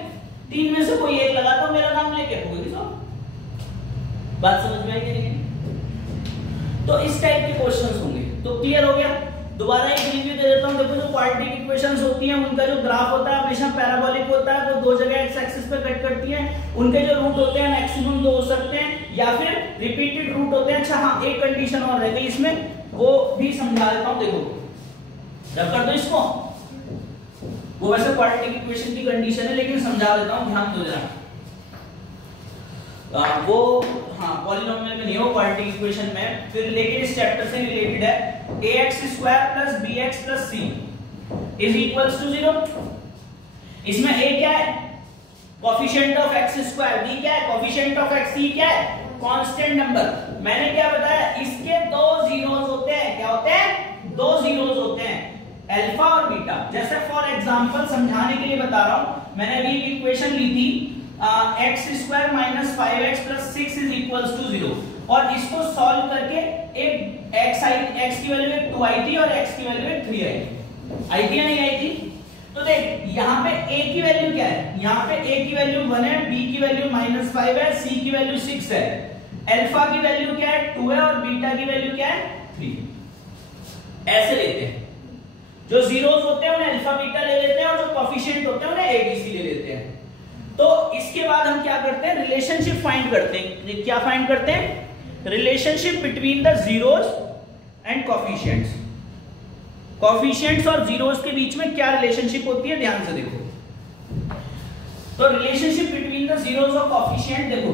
3 में से कोई एक लगा तो मेरा नाम लेके होगी सॉल्व। बात समझ में आई कि नहीं? तो इस टाइप के क्वेश्चंस होंगे। तो क्लियर हो गया? दोबारा एक रिव्यू दे देता हूं। देखो जो क्वाड्रेटिक इक्वेशंस होती हैं उनका जो ग्राफ होता है हमेशा पैराबोलिक होता है, वो दो जगह एक्स एक्सिस पे कट करती हैं। उनके जो रूट होते हैं मैक्सिमम 2 हो सकते हैं या फिर रिपीटेड रूट होते हैं। अच्छा हाँ, एक कंडीशन और रह गई इसमें, वो भी समझा देता हूं। देखो जब कर दो इसको, वो वैसे क्वाड्रेटिक इक्वेशन की कंडीशन है लेकिन समझा देता हूं, ध्यान दो जरा। वो हाँ पॉलिनोमियल में नहीं हो, क्वाड्रेटिक इक्वेशन में, फिर लेकिन इस चैप्टर से रिलेटेड है। ax² + bx + c is equals to 0। इसमें a क्या है, कोएफिशिएंट ऑफ x², b क्या है, कोएफिशिएंट ऑफ x, c क्या है, कांस्टेंट नंबर। मैंने क्या बताया, इसके दो जीरोस होते हैं। क्या होते हैं, दो जीरोस होते हैं, अल्फा और बीटा। जैसे फॉर एग्जांपल समझाने के लिए बता रहा हूं, मैंने अभी एक इक्वेशन ली थी x² - 5x + 6 is equals to 0, और इसको सॉल्व करके एक x की वैल्यू 2 आई थी और x की वैल्यू 3 आई थी या नहीं आई थी? तो देख यहाँ पे a की वैल्यू क्या है, यहाँ पे a की वैल्यू 1 है, b की वैल्यू -5 है, c की वैल्यू 6 है, अल्फा की वैल्यू क्या है 2 है, और बीटा की वैल्यू क्या है 3। ऐसे लेते हैं, जो जीरोस होते हैं उन्हें अल्फा बीटा ले लेते हैं, और जो कोएफिशिएंट होते हैं उन्हें a b c ले लेते हैं। तो इसके बाद हम क्या करते हैं, रिलेशनशिप फाइंड करते हैं। क्या फाइंड करते हैं, relationship between the zeros and coefficients. Coefficients और जीरोस के बीच में क्या रिलेशनशिप होती है, ध्यान से देखो। तो रिलेशनशिप बिटवीन द जीरोस और कोएफिशिएंट देखो,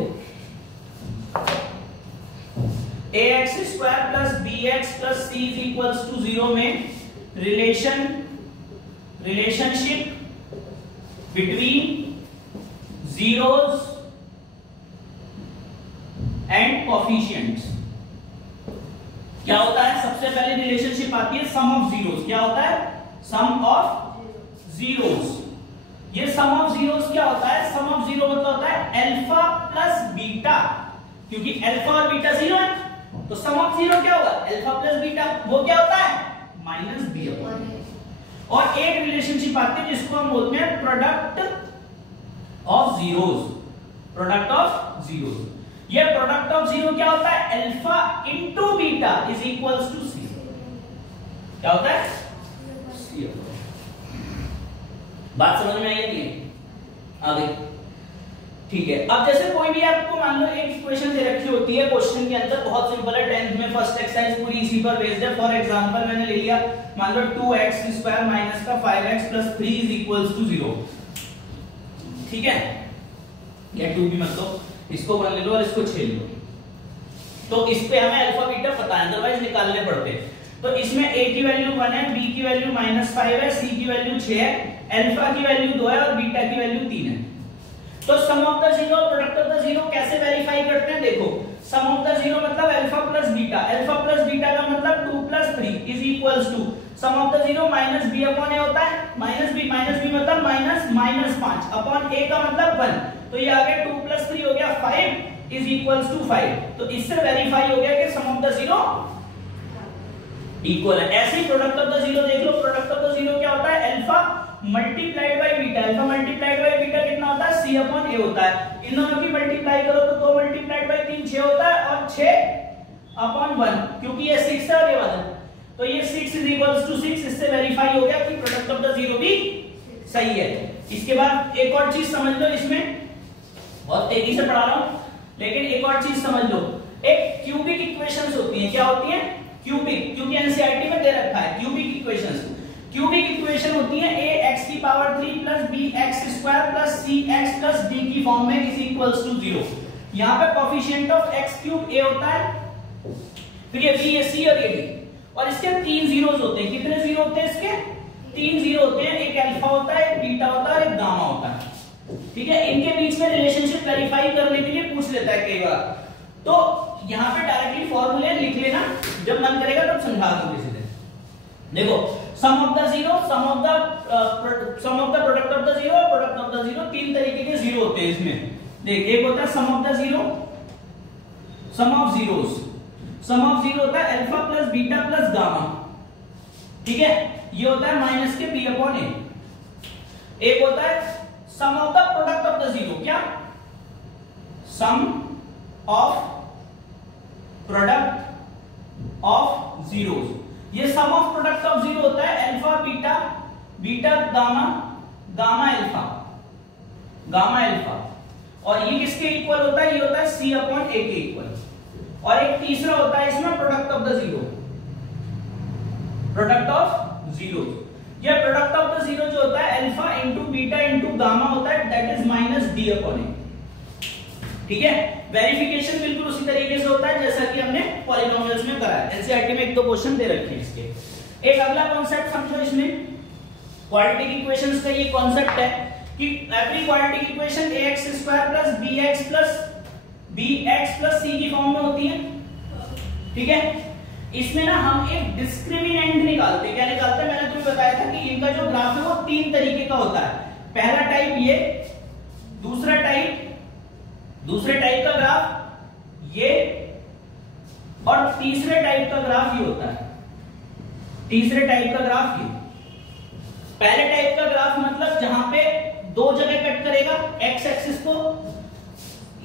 ax² + bx + c is equals to 0 में relationship between zeros and coefficients क्या होता है, सबसे पहले रिलेशनशिप आती है सम ऑफ जीरोस। क्या होता है, सम ऑफ जीरोस। ये सम ऑफ जीरोस क्या होता है, सम ऑफ जीरो मतलब होता है अल्फा प्लस बीटा, क्योंकि अल्फा और बीटा 0 है, तो सम ऑफ जीरो क्या होगा, अल्फा प्लस बीटा, वो क्या होता है -b। और एक रिलेशनशिप आती है जिसको हम बोलते हैं product of zeros. Product of zeros, ये प्रोडक्ट ऑफ जीरो क्या होता है, alpha into beta is equals to C. क्या होता है, सी होता है। बात समझ में आई है? आगे ठीक है, अब जैसे कोई भी आपको मान लो एक इक्वेशन दे रखी होती है क्वेश्चन के अंदर, बहुत सिंपल है, 10th में फर्स्ट एक्सरसाइज पूरी इसी पर बेस्ड है। फॉर एग्जांपल मैंने ले लिया मान लो 2x² माइनस का 5x plus 3 is equals to 0। ठीक है, या 2 भी मत लो, इसको 1 ले लो और इसको 6 लो। तो इस पे हमें अल्फा बीटा पता है, अदरवाइज निकालने पड़ते। तो इसमें a की वैल्यू 1 है, b की वैल्यू -5 है, c की वैल्यू 6 है, अल्फा की वैल्यू 2 है और बीटा की वैल्यू 3 है। तो sum of the zero product of the zero कैसे वेरीफाई करते हैं? देखो, सम ऑफ द जीरो मतलब alpha plus beta, alpha plus beta का मतलब 2 + 3 is equals to sum of the zero minus b upon a होता है, माइनस b मतलब -5 अपॉन a का मतलब 1। तो ये आ गया 2 + 3 हो गया 5 इज इक्वल्स टू 5। तो इससे वेरीफाई हो गया कि सम ऑफ द जीरो इक्वल है। ऐसे ही प्रोडक्ट ऑफ द जीरो देख लो, प्रोडक्ट ऑफ द जीरो क्या होता है? Alpha multiplied by beta, alpha multiplied by beta कितना होता है? c अपॉन a होता है। इन दोनों की मल्टीप्लाई करो तो 2 मल्टीप्लाइड बाय 3 6 होता है और 6 अपॉन 1, क्योंकि ये 6 है और ये 1 है, तो ये 6 इज इक्वल्स टू 6। इससे वेरीफाई हो गया कि प्रोडक्ट ऑफ द जीरो भी सही है। इसके बाद एक और चीज समझ लो, इसमें बहुत तेजी से पढ़ा रहा हूं लेकिन एक और चीज समझ लो, एक क्यूबिक इक्वेशंस होती हैं। क्या होती हैं? क्यूबिक, क्योंकि एनसीईआरटी में दे रखा है क्यूबिक इक्वेशंस। क्यूबिक इक्वेशन होती है ax की power 3 plus bx² plus cx plus d की फॉर्म में इज इक्वल्स टू 0। यहाँ पे कोफिशिएंट ऑफ x³ a होता है, फिर ये b, ये c और ये d, और इसके 3 जीरोस होते हैं। कितने जीरो होते हैं इसके? 3 जीरो होते हैं। एक अल्फा होता है, एक बीटा होता है और एक गामा होता है। ठीक है, इनके बीच में रिलेशनशिप वेरीफाई करने के लिए पूछ लेता है कई बार। तो यहाँ पे डायरेक्टली फॉर्मूले लिख लेना, जब मन करेगा तब समझा दूंगी सीधे। देखो, sum of the zero, sum of the product of the zero, product of the zero, 3 तरीके के जीरो होते हैं इसमें। देख, एक होता है sum of the zero, sum of zeros. Sum of zero होता है alpha plus beta plus gamma. ठीक है, ये होता है माइनस के b अपॉन a। एक होता है sum of the product of the zero. क्या? Sum of product of zeros. ये sum of product of zero होता है alpha beta, beta gamma, gamma alpha, gamma alpha. और ये किसके इक्वल होता है? ये होता है c अपॉन a के इक्वल। और एक तीसरा होता है इसमें product of the zero, product of zero. ये प्रोडक्ट ऑफ द जीरो जो होता है alpha into beta into gamma होता है, that is minus d upon a। ठीक है, वेरिफिकेशन बिल्कुल उसी तरीके से होता है जैसा कि हमने पॉलिनोमियल्स में करा है। एनसीईआरटी में 1-2 क्वेश्चन दे रखे हैं इसके। एक अगला कॉन्सेप्ट समझो, इसमें क्वाड्रेटिक इक्वेशंस का ये कॉन्सेप्ट है कि every quadratic equation ax² bx plus c की फॉर्म में होती है। ठीक है, इसमें ना हम एक डिस्क्रिमिनेंट निकालते हैं। क्या निकालते हैं? मैंने तुम्हें बताया था कि इनका जो ग्राफ है वो 3 तरीके का होता है। पहला टाइप ये, दूसरे टाइप का ग्राफ ये, और तीसरे टाइप का ग्राफ ये होता है। तीसरे टाइप का ग्राफ ये। पहले टाइप का ग्राफ मतलब जहां पे 2 जगह कट करेगा एक्स एक्सिस को,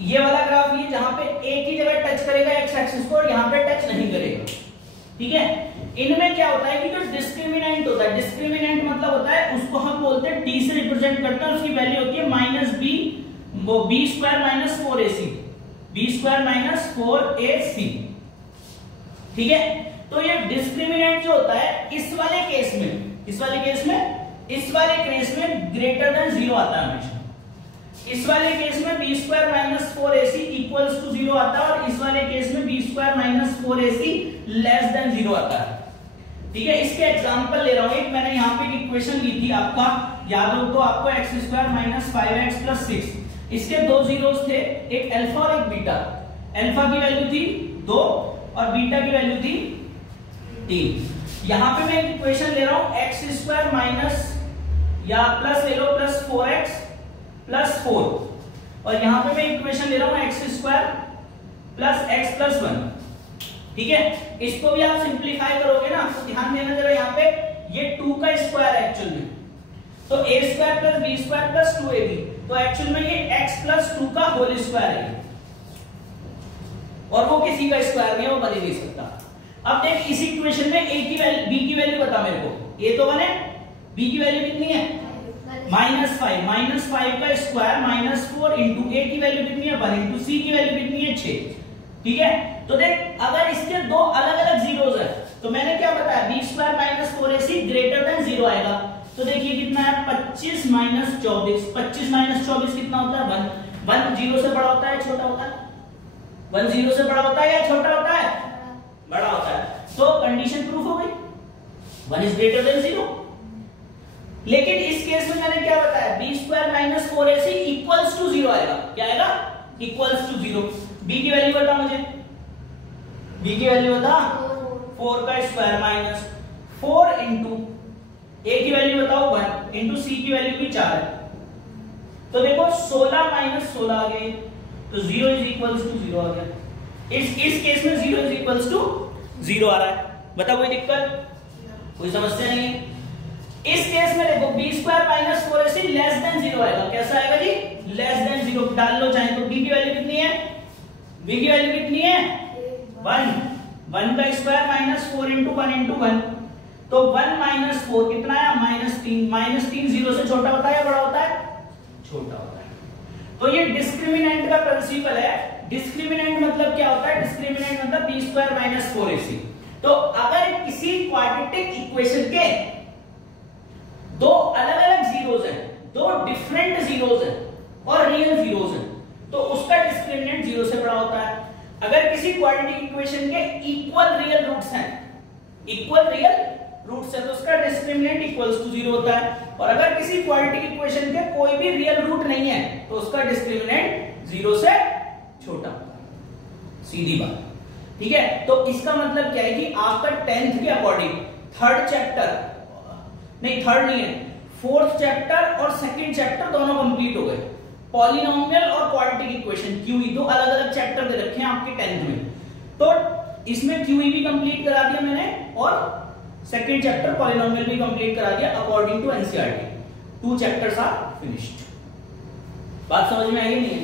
ये वाला ग्राफ ये जहां पे एक ही जगह टच करेगा एक्स एक्सिस को और यहां पे टच नहीं करेगा। ठीक है, इनमें क्या होता है कि जो डिस्क्रिमिनेंट होता है, डिस्क्रिमिनेंट मतलब होता है उसको हम बोलते हैं d से रिप्रेजेंट करते हैं, उसकी वैल्यू होती है -b, वो b² - 4ac, b² - 4ac। ठीक है, तो ये डिस्क्रिमिनेंट जो होता है इस वाले केस में ग्रेटर देन 0 आता है हमेशा। इस वाले केस में b² - 4ac इक्वल्स टू 0 आता है और इस वाले केस में b² - 4ac लेस देन 0 आता है। ठीक है, इसके एग्जांपल ले रहा हूं। एक मैंने यहाँ पे एक इक्वेशन ली थी, आपका याद हो तो आपको x² - 5x + 6, इसके 2 जीरोस थे, एक अल्फा और एक बीटा। अल्फा की वैल्यू थी 2 और बीटा की वैल्यू थी 3। यहां पे मैं एक इक्वेशन ले रहा हूं x² माइनस या प्लस ले लो प्लस 4x प्लस 4, और यहां पे मैं इक्वेशन ले रहा हूं x² प्लस x प्लस 1। ठीक है, इसको भी आप सिंप्लीफाई करोगे ना तो ध्यान देना जरा, यहाँ पे ये 2 का स्क्वायर है एक्चुअल में, तो a² plus b² plus 2ab, तो एक्चुअल में ये x प्लस 2 का होल स्क्वायर है और वो किसी का स्क्वायर नहीं है, वो बन ही नहीं सकता। अब देख, इसी इक्वेशन में a की वैल्यू, b की वैल्यू बता मेरे को। a तो 1 है, b की वैल्यू कितनी है? -5 का स्क्वायर -4 इंटू a की वैल्यू कितनी है 1 इंटू c की वैल्यू कितनी है 6। ठीक है, तो देख अगर इसके दो अलग अलग जीरोस है तो मैंने क्या बताया b² - 4ac ग्रेटर देन 0 आएगा। तो देखिए कितना है 25 - 24, 25 - 24 कितना होता है 1। 1 0 से बड़ा होता है छोटा होता है? 1 0 से बड़ा होता है या छोटा होता है? बड़ा होता है। तो कंडीशन प्रूफ हो गई, 1 इज ग्रेटर देन 0। लेकिन इस केस में मैंने क्या बताया b² - 4ac इक्वल्स टू 0 आएगा। क्या आएगा? Equals to 0। b की वैल्यू बता मुझे, b की वैल्यू बता 4 का स्क्वायर माइनस 4 इंटू a की वैल्यू बताओ 1 इंटू c की वैल्यू भी 4 है। तो देखो 16 - 16 आ गए तो 0 इज इक्वल्स टू 0 आ गया। इस केस में 0 इज इक्वल्स टू 0 आ रहा है। बताओ कोई दिक्कत, कोई समस्या नहीं है। इस केस में देखो b² - 4ac लेस देन 0 आएगा। कैसा आएगा जी? लेस देन 0 डाल लो चाहे तो। b की वैल्यू कितनी है? b की वैल्यू कितनी है 1। 1 का स्क्वायर माइनस 4 इंटू 1 इंटू 1 तो 1 - 4 कितना है -3। -3 0 से छोटा होता है या बड़ा होता है? छोटा होता है। तो ये डिस्क्रिमिनेंट का प्रिंसिपल है। डिस्क्रिमिनेंट मतलब क्या होता है? डिस्क्रिमिनेंट मतलब b² - 4ac। तो अगर किसी क्वाड्रेटिक इक्वेशन के दो अलग अलग जीरोस हैं, दो डिफरेंट जीरोस हैं और रियल जीरोस हैं, तो उसका डिस्क्रिमिनेंट 0 से बड़ा होता है। अगर किसी क्वाड्रेटिक इक्वेशन के इक्वल रियल रूट्स हैं, इक्वल रियल रूट्स है तो उसका डिस्क्रिमिनेंट इक्वल्स टू 0 होता है। और अगर किसी क्वाड्रेटिक इक्वेशन के कोई भी रियल रूट नहीं है तो उसका डिस्क्रिमिनेंट 0 से छोटा होता है। सीधी बात, ठीक है। तो इसका मतलब क्या है कि आपका 10th के अकॉर्डिंग थर्ड चैप्टर नहीं, थर्ड नहीं है, फोर्थ चैप्टर और सेकंड चैप्टर दोनों कंप्लीट हो गए। पॉलिनोमियल और क्वाड्रेटिक इक्वेशन QE दो अलग अलग चैप्टर दे रखे हैं आपके 10th में। तो इसमें QE भी कंप्लीट करा दिया मैंने और सेकंड चैप्टर पॉलिनोमियल भी कंप्लीट करा दिया according to NCERT। 2 chapters are finished. बात समझ में आई नहीं है?